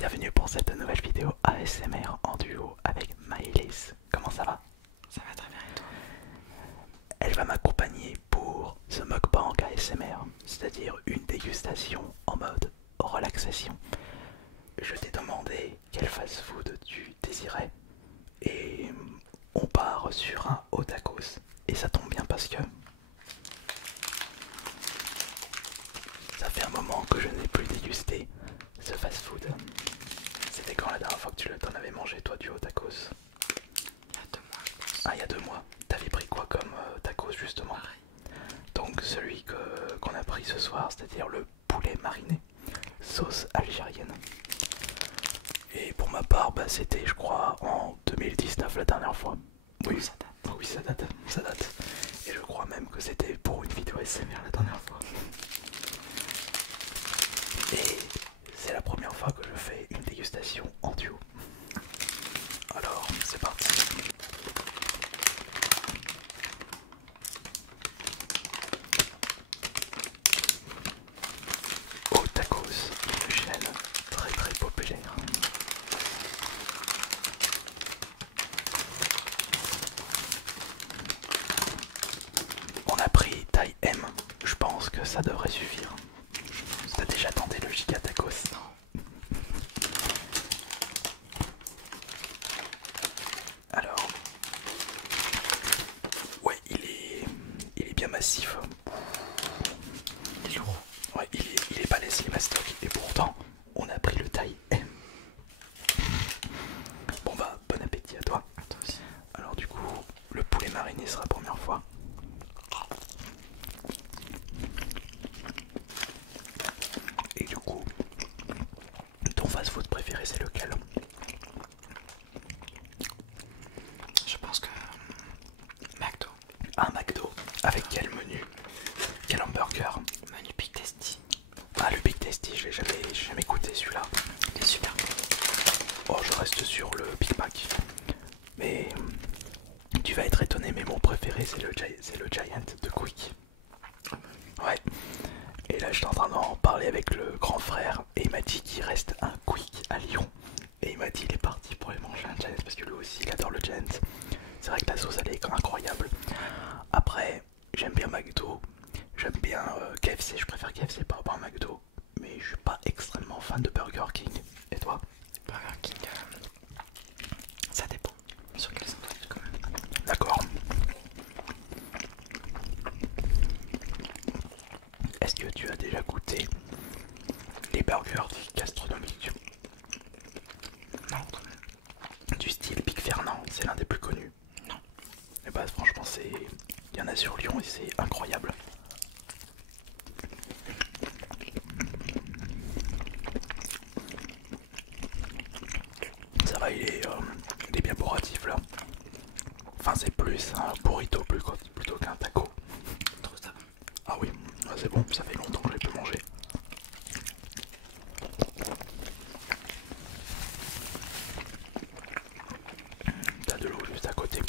bienvenue pour cette nouvelle vidéo ASMR en duo avec Maëlys. Comment ça va? Ça va très bien et toi? Elle va m'accompagner pour ce mukbang ASMR, c'est-à-dire une dégustation en mode relaxation. Je t'ai demandé quel fast-food tu désirais et on part sur un hot tacos. Et ça tombe bien parce que ça fait un moment que je n'ai plus dégusté ce fast-food. C'était quand la dernière fois que tu t'en avais mangé toi du hot tacos? Il y a 2 mois, je pense. Ah, il y a 2 mois. T'avais pris quoi comme tacos justement? Pareil. Donc celui qu'on a pris ce soir, c'est-à-dire le poulet mariné, sauce algérienne. Et pour ma part, bah, c'était je crois en 2019 la dernière fois. Oui, Ça date. oui, ça date, ça date. Et je crois même que c'était pour une vidéo SMR la dernière fois. Et c'est la première fois que je fais une dégustation en duo. Alors, c'est parti. Au tacos, une chaîne très très populaire. On a pris taille M, je pense que ça devrait suffire. T'as déjà tenté le giga tacos? Non. Alors, ouais, il est bien massif. Il est lourd. Ouais, il est balèze, il est mastoc. Et pourtant, on a pris le taille M. Bon bah, bon appétit à toi. À toi aussi. Alors du coup, le poulet mariné sera la première fois. Et du coup, ton fast-food préféré c'est lequel? Je pense que McDo. Un McDo. Avec quel menu? Quel hamburger? Menu Big Tasty. Ah, le Big Tasty, je l'ai jamais goûté celui-là. Il est super. Oh, je reste sur le Big Mac. Mais tu vas être étonné, mais mon préféré c'est le Giant de Quick. Ouais. Et là j'étais en train d'en parler avec le grand frère et il m'a dit qu'il reste un Quick à Lyon. Et il m'a dit il est parti pour aller manger un Giant parce que lui aussi il adore le Giant. C'est vrai que la sauce elle est incroyable. Après j'aime bien McDo, j'aime bien KFC, je préfère KFC par rapport à McDo. Mais je suis pas extrêmement fan de Burger King. Et toi? Burger King, ça dépend. Sur quel sandwich quand même. D'accord. Est-ce que tu as déjà goûté les burgers gastronomiques Non, quand même. du style Big Fernand? C'est l'un des plus connus. Non. Et bah franchement il y en a sur Lyon et c'est incroyable. Ça va, il est bien bourratif là. Enfin c'est plus un burrito plutôt qu'un taco. Trop ça. Ah oui, ah, c'est bon, ça fait longtemps que j'ai pu manger. T'as de l'eau juste à côté.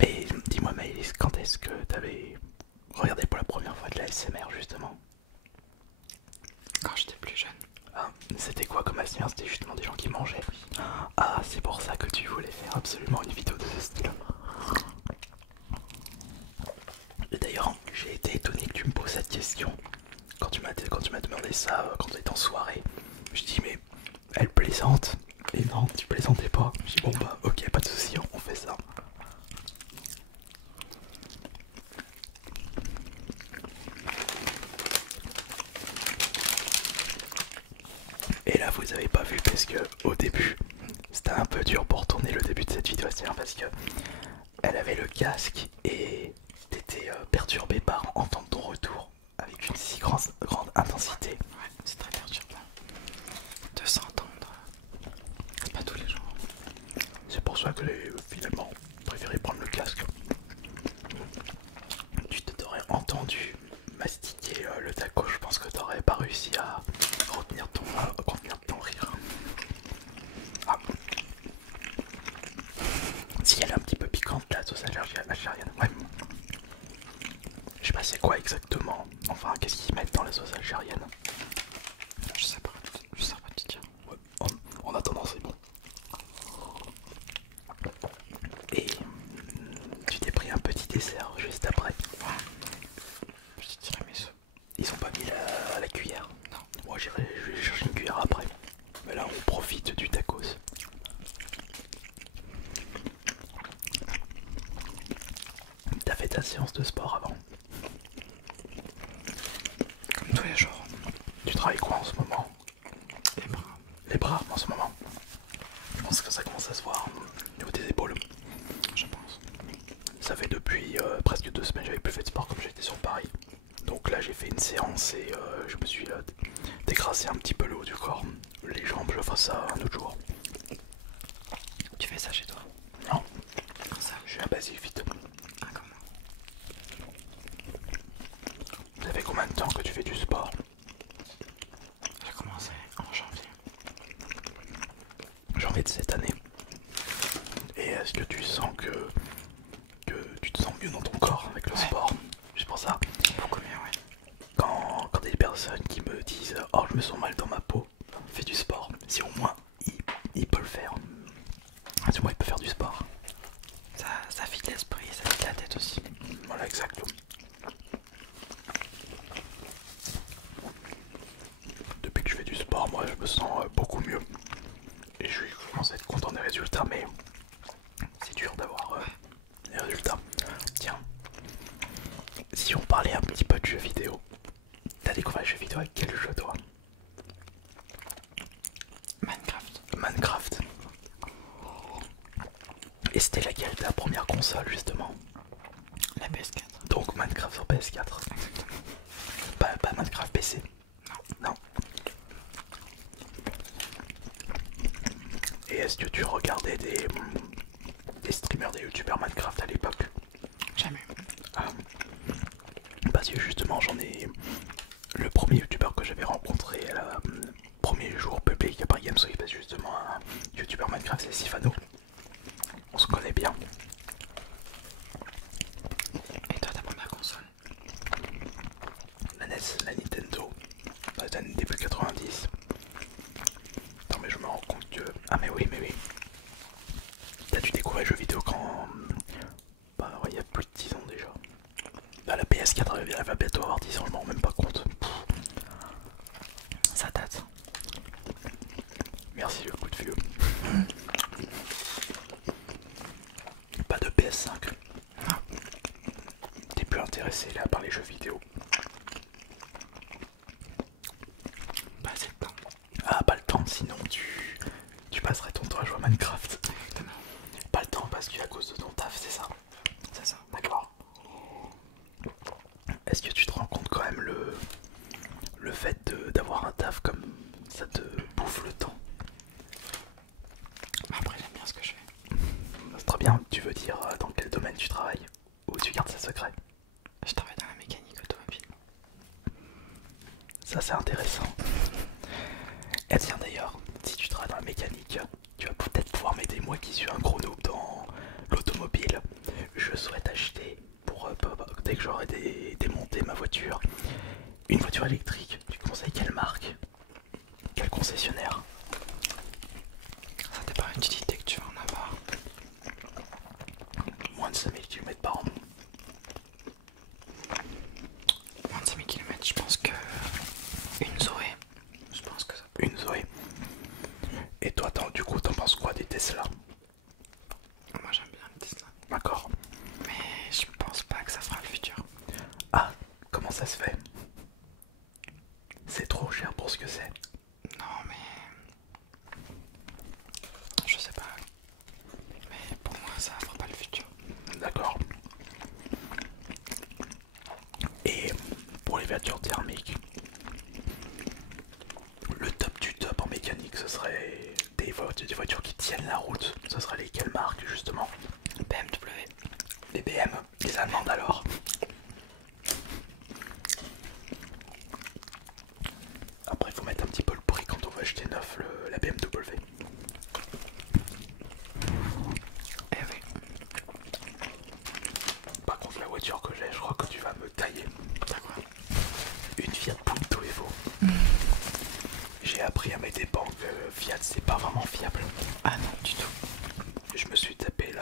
Et dis-moi Maëlys, quand est-ce que t'avais regardé pour la première fois de la SMR justement? Quand j'étais plus jeune. Ah, c'était quoi comme ASMR? C'était justement des gens qui mangeaient. Ah, c'est pour ça que tu voulais faire absolument une vidéo de ce style. Et d'ailleurs, j'ai été étonné que tu me poses cette question. Quand tu m'as demandé ça, quand tu étais en soirée, je dis mais elle plaisante. Et non, tu plaisantais pas. Je dis bon bah ok, pas de soucis, on fait ça. Et là vous avez pas vu parce que au début c'était un peu dur pour tourner le début de cette vidéo, c'est-à-dire parce que elle avait le casque et t'étais perturbé par entendre ton retour avec une si grande intensité. Ouais, c'est très perturbant de s'entendre. C'est pas tous les jours. C'est pour ça que j'ai finalement préféré prendre le casque. Tu t'aurais entendu mastiquer le taco, je pense que t'aurais pas réussi à retenir ton rire. Ah. Si elle est un petit peu piquante la sauce algérienne, ouais. Je sais pas c'est quoi exactement Enfin, qu'est-ce qu'ils mettent dans la sauce algérienne? Je sais pas te dire. Ouais, en attendant, c'est bon. Et tu t'es pris un petit dessert juste après. Petit tiramisu. Ils ont pas mis la cuillère. Non. Moi je vais chercher une cuillère après. Mais là on profite du tacos. T'as fait ta séance de sport avant? Comme tous les jours. Tu travailles quoi en ce moment? Les bras. Les bras en ce moment? Je pense que ça commence à se voir au niveau des épaules. Je pense. Ça fait depuis presque 2 semaines que j'avais plus fait de sport comme j'étais sur Paris. Donc là j'ai fait une séance et je me suis dégrassé un petit peu le haut du corps. Les jambes je ferai ça un autre jour. Tu fais ça chez toi? Non, Comme ça. je suis un basic fit. Ah, comment? Ça fait combien de temps que tu fais du sport? J'ai commencé en janvier. Janvier de cette année. Et est-ce que tu sens que tu te sens mieux dans ton corps avec le sport? C'est pour ça. Beaucoup mieux, ouais. Quand il y a des personnes qui me disent oh je me sens mal dans ma peau, fais du sport. Si au moins il peut le faire. Si au moins il peut faire du sport. Ça vide l'esprit, ça vide la tête aussi. Voilà exactement. Depuis que je fais du sport, moi je me sens beaucoup mieux. Et je commence à être content des résultats, mais c'est dur d'avoir les résultats. Tiens, si on parlait un petit peu de jeux vidéo, t'as découvert les jeux vidéo avec quel jeu toi? Minecraft. Minecraft. Et c'était laquelle ta première console justement? La PS4. Donc Minecraft sur PS4. Pas Minecraft PC. Non. Et est-ce que tu regardais des streamers, des youtubeurs Minecraft à l'époque? Jamais. Ah. Parce que justement j'en ai... Le premier youtubeur que j'avais rencontré le premier jour public à Paris Games Week, c'est justement un youtubeur Minecraft, c'est Sifano. On se connaît bien. Et toi, ta première console? La NES, la Nintendo, dans les années début 90. Non mais je me rends compte que... Ah mais oui. T'as dû découvrir les jeux vidéo quand... Bah ouais, il y a plus de 10 ans déjà. Bah la PS4 elle va bientôt avoir 10 ans, je m'en rends même pas compte. Ça date. Merci le coup de vieux. Pas de PS5. Non. T'es plus intéressé là par les jeux vidéo? Pas assez de temps. Ah pas le temps, sinon tu passerais ton temps à jouer à Minecraft. Exactement. Pas le temps parce que à cause de ton taf, c'est ça? C'est ça. D'accord. Est-ce que tu te rends compte quand même le fait d'avoir un taf comme ça te bouffe le temps? Après, j'aime bien ce que je fais. C'est très bien. Tu veux dire dans quel domaine tu travailles? Ou tu gardes ça secret? Je travaille dans la mécanique automobile. Ça c'est intéressant. Et tiens d'ailleurs, si tu travailles dans la mécanique, tu vas peut-être pouvoir m'aider, moi qui suis un gros noob dans l'automobile. Je saurais t'acheter pour dès que j'aurai démonté ma voiture, une voiture électrique. Tu conseilles quelle marque? Quel concessionnaire? Ça dépend de l'utilité que tu vas en avoir. Moins de 5000 km par an. Moins de 5000 km, je pense que... Une Zoé. Je pense que ça peut... Une Zoé. Et toi, du coup, t'en penses quoi des Tesla? Moi, j'aime bien le Tesla. D'accord. Mais je pense pas que ça fera le futur. Ah, comment ça se fait? C'est trop cher pour ce que c'est. Non, mais... Je sais pas. Mais pour moi, ça fera pas le futur. D'accord. Et pour les voitures thermiques, le top du top en mécanique, ce serait des voitures qui tiennent la route. Ce serait lesquelles marques justement? BMW. Les BM, les Allemandes alors. Après, il faut mettre un petit peu le prix quand on veut acheter neuf la BMW. Eh oui. Par contre, la voiture que j'ai, je crois que tu vas me tailler. T'as quoi? j'ai appris à mes dépens que Fiat c'est pas vraiment fiable. Ah non, du tout. Je me suis tapé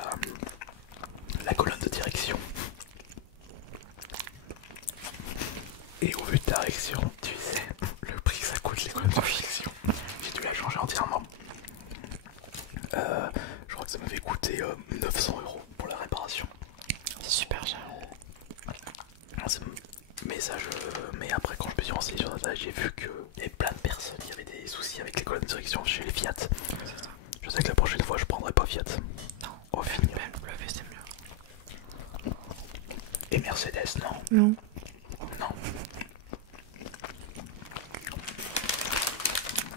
la colonne de direction. Et au vu de ta réaction, tu sais le prix que ça coûte les colonnes de direction. J'ai dû la changer entièrement. Je crois que ça m'avait coûté 900 € pour la réparation. C'est super cher. Mais après quand je me suis renseigné sur ça, j'ai vu qu'il y avait plein de personnes qui avaient des soucis avec les colonnes de direction chez les Fiat. Je sais que la prochaine fois je prendrai pas Fiat. Non, au final. BMW c'est mieux. Et Mercedes non. Non. Non.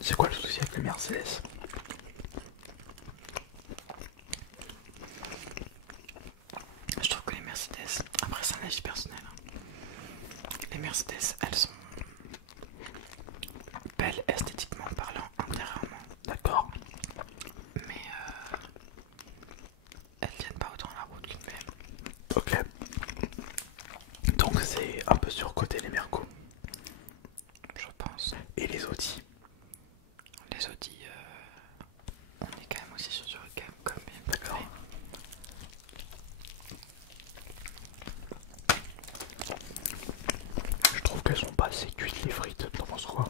C'est quoi le souci avec le Mercedes? Je trouve que les Mercedes, après c'est un avis personnel, hein. Les Mercedes elles sont belles esthétiquement parlant, intérieurement. D'accord. Mais elles tiennent pas autant la route qu'une BMW. Ok. Donc c'est un peu surcoté les Mercos. Je pense. Et les Audi. Les Audi, on est quand même aussi sur du gamme comme BMW. D'accord. Je trouve qu'elles sont pas assez cuites les frites. T'en penses quoi?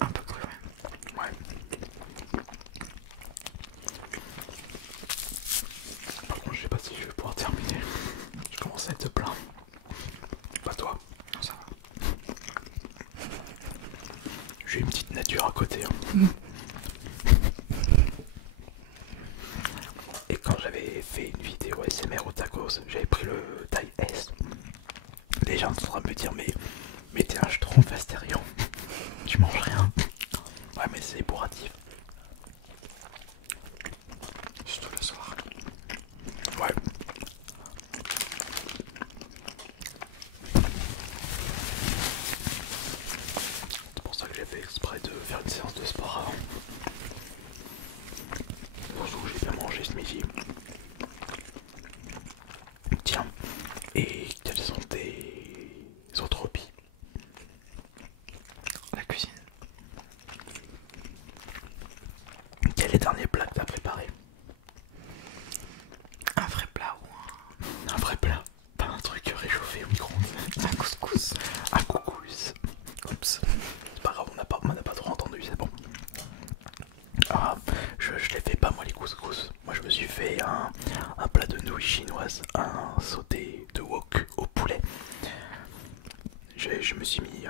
Un peu cru, ouais. Ouais. Par contre je sais pas si je vais pouvoir terminer. Je commence à être plein. Pas toi. Non, ça va. J'ai une petite nature à côté. Hein. Et quand j'avais fait une vidéo ASMR au tacos, j'avais pris le taille S. Les gens sont en train de me dire mais t'es un schtroumpf astérion. Tu manges rien. Ouais mais c'est bourratif. Surtout le soir. Ouais. C'est pour ça que j'ai fait exprès de faire une séance de sport avant. Surtout que j'ai bien mangé ce midi. Tiens, et quels sont tes autres hobbies? La cuisine. Quel est le dernier plat que t'as préparé? Un vrai plat ou Un vrai plat, pas un truc réchauffé au micro-ondes. un couscous. Un couscous. Oups. C'est pas grave, on n'a pas trop entendu, c'est bon. Ah, je les fais pas moi les couscous. Moi je me suis fait un plat de nouilles chinoises, un sauté de wok au poulet. Je me suis mis,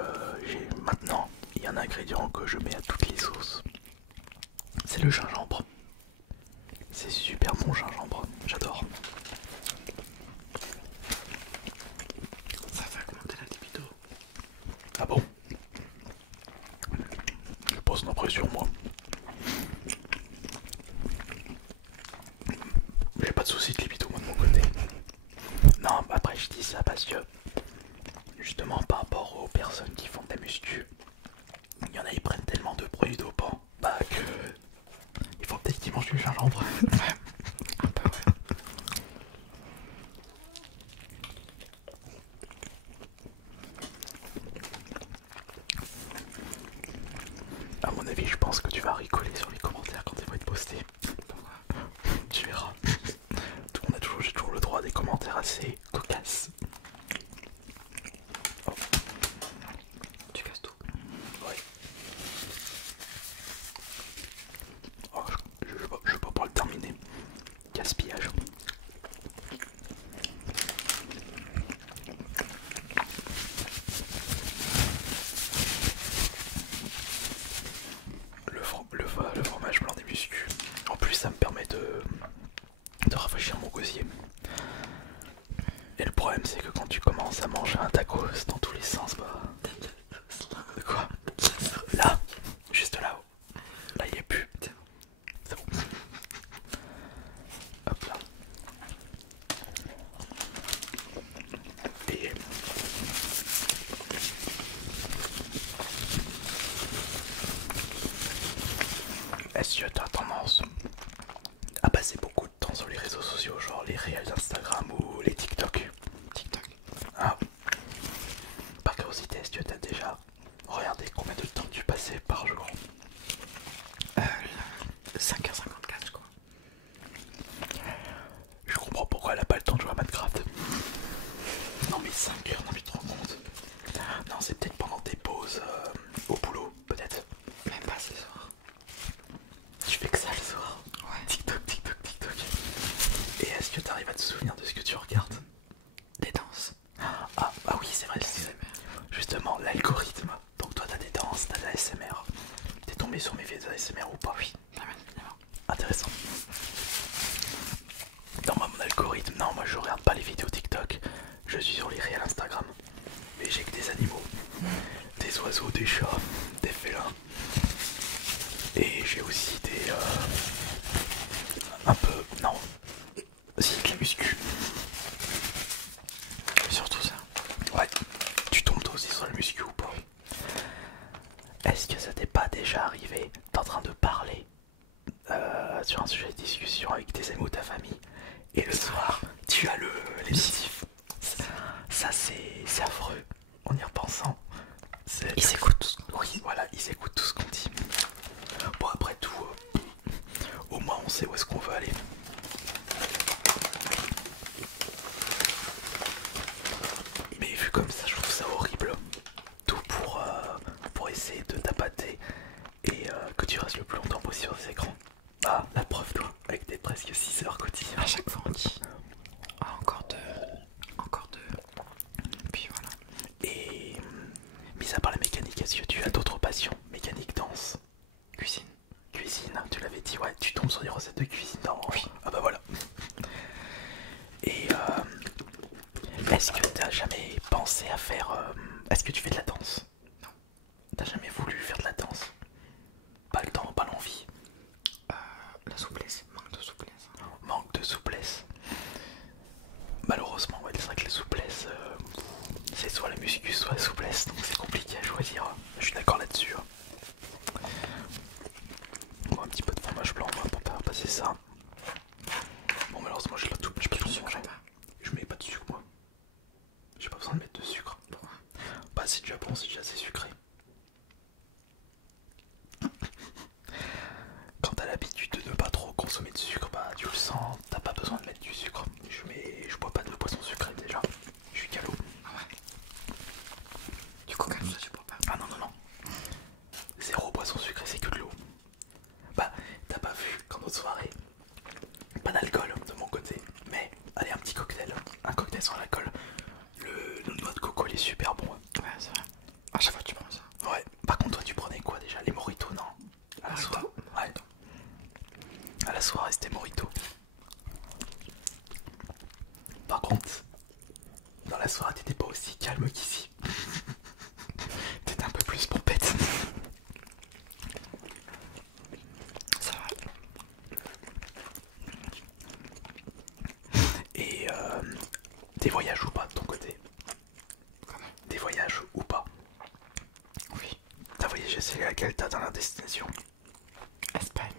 maintenant il y a un ingrédient que je mets à toutes les sauces. C'est le gingembre. C'est super bon gingembre, j'adore. Ça fait augmenter la libido. Ah bon? Je pose une impression moi. J'ai pas de soucis de libido moi de mon côté. Non, bah après je dis ça parce que justement par rapport aux personnes qui font de la muscu, il y en a ils prennent tellement de produits dopants bah que il faut peut-être qu'ils mangent du gingembre. Ouais, un peu ouais. À mon avis je pense que tu vas rigoler sur les commentaires quand ils vont être postés. Tu verras. J'ai toujours le droit à des commentaires assez cocasses. Oh. Tu casses tout. Ouais. Oh, je vais pas pouvoir le terminer. Gaspillage. Le fromage blanc des muscles. En plus ça me permet de rafraîchir mon gosier. Et le problème c'est que quand tu commences à manger un tacos dans tous les sens, bah... De quoi? Là, juste là-haut. Là il n'y a plus. C'est bon. Hop là. Et... Est-ce que tu as tendance à passer beaucoup de temps sur les réseaux sociaux, genre les réels d'Instagram ou les TikTok? TikTok. Ah. Par curiosité, est-ce que tu as déjà Regardez combien de temps tu passais par jour. 5h54 je crois. Je comprends pourquoi elle a pas le temps de jouer à Minecraft. Non mais 5 heures, non mais tu te rends compte. Non c'est peut-être pendant tes pauses au boulot, peut-être. Même pas ce soir. Tu fais que ça le soir. Ouais. TikTok, TikTok, TikTok. Et est-ce que tu arrives à te souvenir de ce que tu regardes? Des danses. Ah oui c'est vrai, justement l'algorithme. Donc toi t'as des danses, t'as de la ASMR. T'es tombé sur mes vidéos ASMR ou pas? Oui. Intéressant. Dans mon algorithme, non moi je regarde pas les vidéos TikTok. Je suis sur les réels Instagram. Mais j'ai que des animaux. Des oiseaux, des chats, des félins. Et j'ai aussi des... un peu... non. Si, de la muscu. Surtout ça. Ouais. Tu tombes toi aussi sur la muscu ou pas? Est-ce que ça t'est pas déjà arrivé? T'es en train de parler sur un sujet de discussion avec tes amis ou ta famille. Et le soir, tu as les notifs. Ça c'est affreux. En y repensant. Ils s'écoutent tout ce qu'on dit. Oui, voilà, ils écoutent tout ce qu'on dit. Bon, après tout, au moins on sait où est-ce qu'on veut aller. Mais vu comme ça, je trouve ça horrible. Tout pour essayer de t'appâter et que tu restes le plus longtemps possible sur les écrans. Ah, la preuve, toi, avec tes presque 6 heures quotidiennes. À chaque fois on dit encore deux. Encore deux. Puis voilà. Et mis à part la mécanique, est-ce que tu as d'autres passions? Mécanique, danse, Cuisine. cuisine, tu l'avais dit, ouais, tu tombes sur des recettes de cuisine dans... Oui. Ah bah voilà. Et est-ce que t'as jamais pensé à faire... est-ce que tu fais de la danse? Non. T'as jamais voulu faire de la danse? Pas le temps, pas l'envie? La souplesse. Manque de souplesse. Manque de souplesse. Malheureusement, ouais, c'est vrai que la souplesse, c'est soit la muscu, soit la souplesse, donc c'est compliqué à choisir. Je suis d'accord là-dessus. Bon, un petit peu de fromage blanc pour faire passer ça. Bon, malheureusement, j'ai pas tout manger. Je mets pas de sucre, moi. J'ai pas besoin de mettre de sucre. Bah, c'est déjà bon, c'est déjà assez sucré. Quand t'as l'habitude de ne pas trop consommer de sucre, bah tu le sens, t'as pas besoin de mettre du sucre. Je bois pas de boisson sucrée déjà. Je suis calot. Ah ouais. Du coca, ça tu bois pas. Ah non, non, non. Zéro boisson sucrée, c'est que de l'eau. Bah, t'as pas vu qu'en autre soirée, pas d'alcool de mon côté, mais allez, un petit cocktail. Un cocktail sans alcool. Le noix de coco, il est super bon. Ouais, c'est vrai. À chaque fois tu prends ça. Ouais, par contre, toi, tu prenais quoi déjà? Les mojitos, non? À la soirée. Ouais. À la soirée, c'était mojito. Par contre, dans la soirée, t'étais pas aussi calme qu'ici. T'étais un peu plus pompette. C'est vrai. Et des voyages ou pas de ton côté? Comment? Des voyages ou pas? Oui. T'as voyagé, c'est laquelle ta dernière destination? Espagne.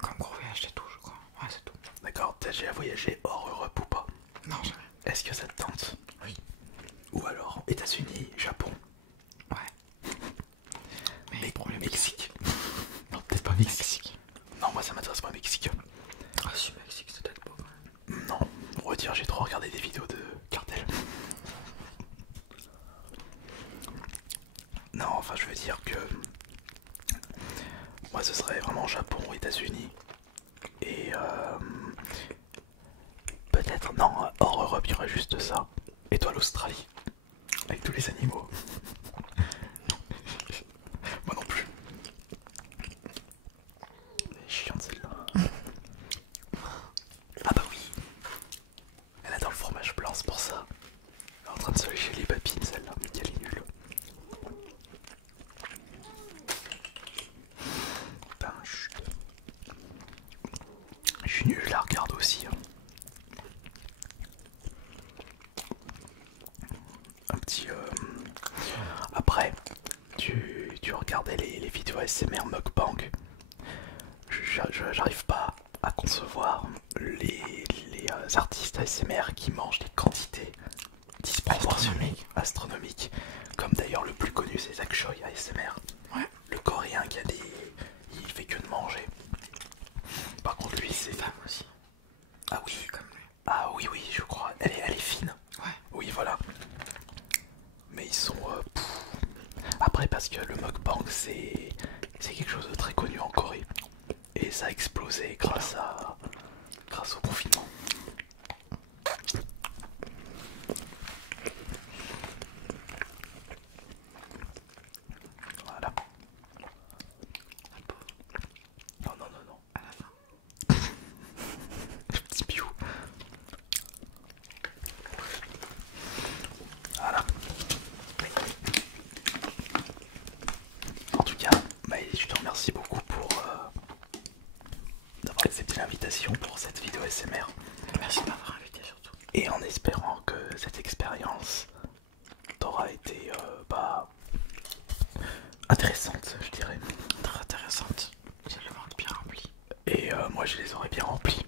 Comme gros voyage, c'est tout, je crois. Ouais, c'est tout. D'accord, t'as déjà voyagé hors Europe ou pas? Non, jamais. Est-ce que ça te tente? Oui. Ou alors États-Unis, Japon, Ouais. Mais pour le Mexique? Non, peut-être pas Mexique. Mexique. Non, moi ça m'intéresse pas Mexique. Ah si, Mexique, c'est peut-être beau quand même. Non, on va dire j'ai trop regardé des vidéos de cartel. Non, enfin je veux dire que moi ce serait vraiment Japon, États-Unis et peut-être non, hors Europe il y aurait juste ça. Et toi l'Australie, avec tous les animaux. Moi non plus. Elle est chiante celle-là. Ah bah oui. Elle adore le fromage blanc, c'est pour ça. Elle est en train de se lécher les papilles celle-là, mais qu'elle est nulle. Ben chut. Je suis nul, je la regarde aussi. Hein. Un petit... Après, tu regardais les vidéos ASMR mukbang. J'arrive pas à concevoir les artistes ASMR qui mangent des quantités astronomique. Comme d'ailleurs le plus connu c'est Zach Choi ASMR. Ouais. Le coréen qui a des... Il fait que de manger. Par contre lui c'est... Femme aussi. Ah oui, Comme lui. ah oui oui je crois. Elle est fine. Ouais. Oui voilà. Mais ils sont... Après parce que le mukbang c'est quelque chose de très connu en Corée. Et ça a explosé grâce au confinement. Voilà. Non, non, non, non. À la fin. Le petit biou. Voilà. En tout cas, je te remercie beaucoup pour d'avoir accepté l'invitation pour cette vidéo SMR. Merci de m'avoir invité surtout. Et en espérant que cette expérience t'aura été intéressante, je dirais. Très intéressante. J'ai le ventre bien rempli. Et moi je les aurais bien remplis.